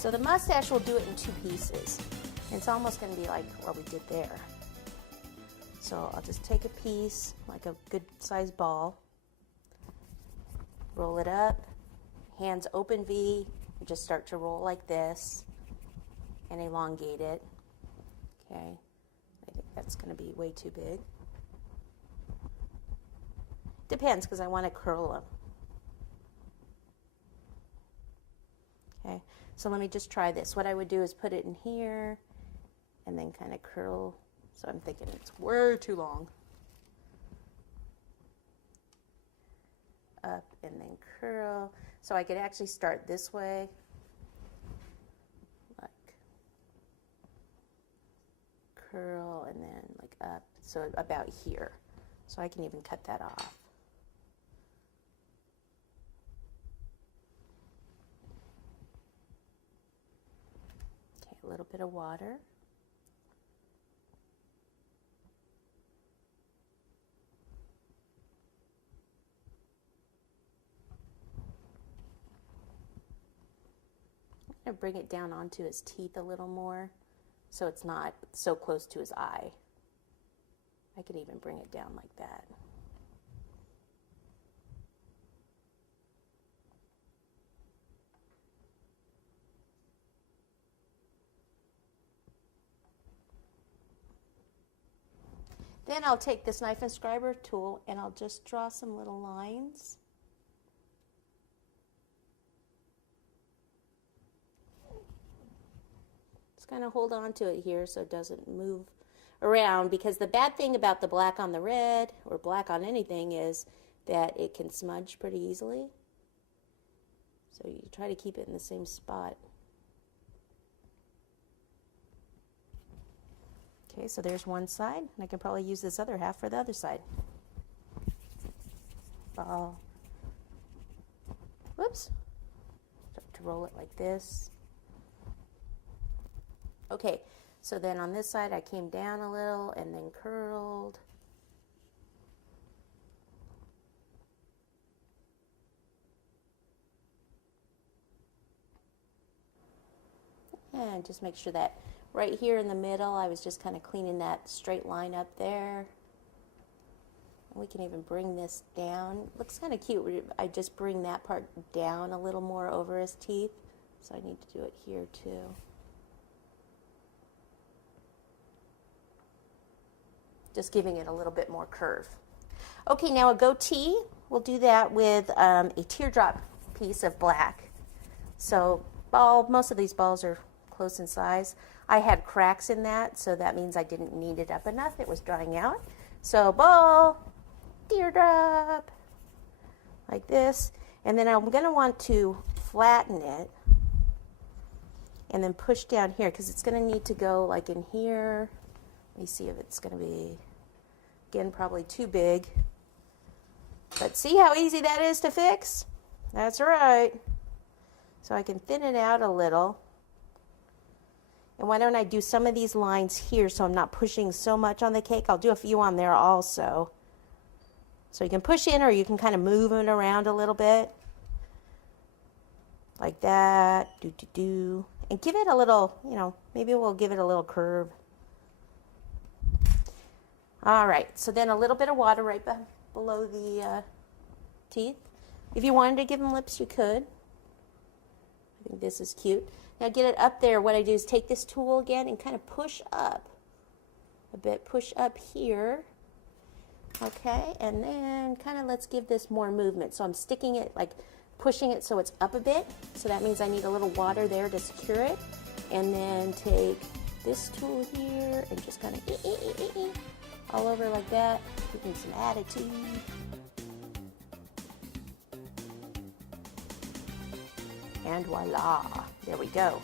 So the mustache, we'll do it in 2 pieces. It's almost going to be like what we did there. So I'll just take a piece, like a good sized ball, roll it up, hands open V, and just start to roll like this and elongate it. Okay, I think that's going to be way too big. Depends, because I want to curl them. Okay, so let me just try this. What I would do is put it in here and then kind of curl. So I'm thinking it's way too long. Up and then curl. So I could actually start this way. Like curl and then like up. So about here. So I can even cut that off. Okay, a little bit of water. I'm going to bring it down onto his teeth a little more so it's not so close to his eye. I could even bring it down like that. Then I'll take this knife and scriber tool and I'll just draw some little lines. Just kind of hold on to it here so it doesn't move around, because the bad thing about the black on the red or black on anything is that it can smudge pretty easily. So you try to keep it in the same spot. Okay, so there's one side, and I can probably use this other half for the other side. Whoops. Start to roll it like this. Okay, so then on this side I came down a little and then curled. And just make sure that right here in the middle, I was just kind of cleaning that straight line up there. And we can even bring this down. Looks kind of cute. I just bring that part down a little more over his teeth. So I need to do it here too. Just giving it a little bit more curve. Okay, now a goatee. We'll do that with a teardrop piece of black. So most of these balls are close in size. I had cracks in that, so that means I didn't knead it up enough. It was drying out. So ball, teardrop, like this. And then I'm going to want to flatten it and then push down here, because it's going to need to go like in here. Let me see if it's going to be, again, probably too big. But see how easy that is to fix? That's right. So I can thin it out a little. And why don't I do some of these lines here so I'm not pushing so much on the cake? I'll do a few on there also. So you can push in, or you can kind of move it around a little bit. Like that. Do. And give it a little, maybe we'll give it a little curve. All right, so then a little bit of water right below the teeth. If you wanted to give them lips, you could. I think this is cute. Now get it up there. What I do is take this tool again and kind of push up a bit. Push up here. Okay, and then kind of let's give this more movement. So I'm sticking it, like pushing it so it's up a bit. So that means I need a little water there to secure it. And then take this tool here and just kind of all over like that, giving some attitude. And voila, there we go.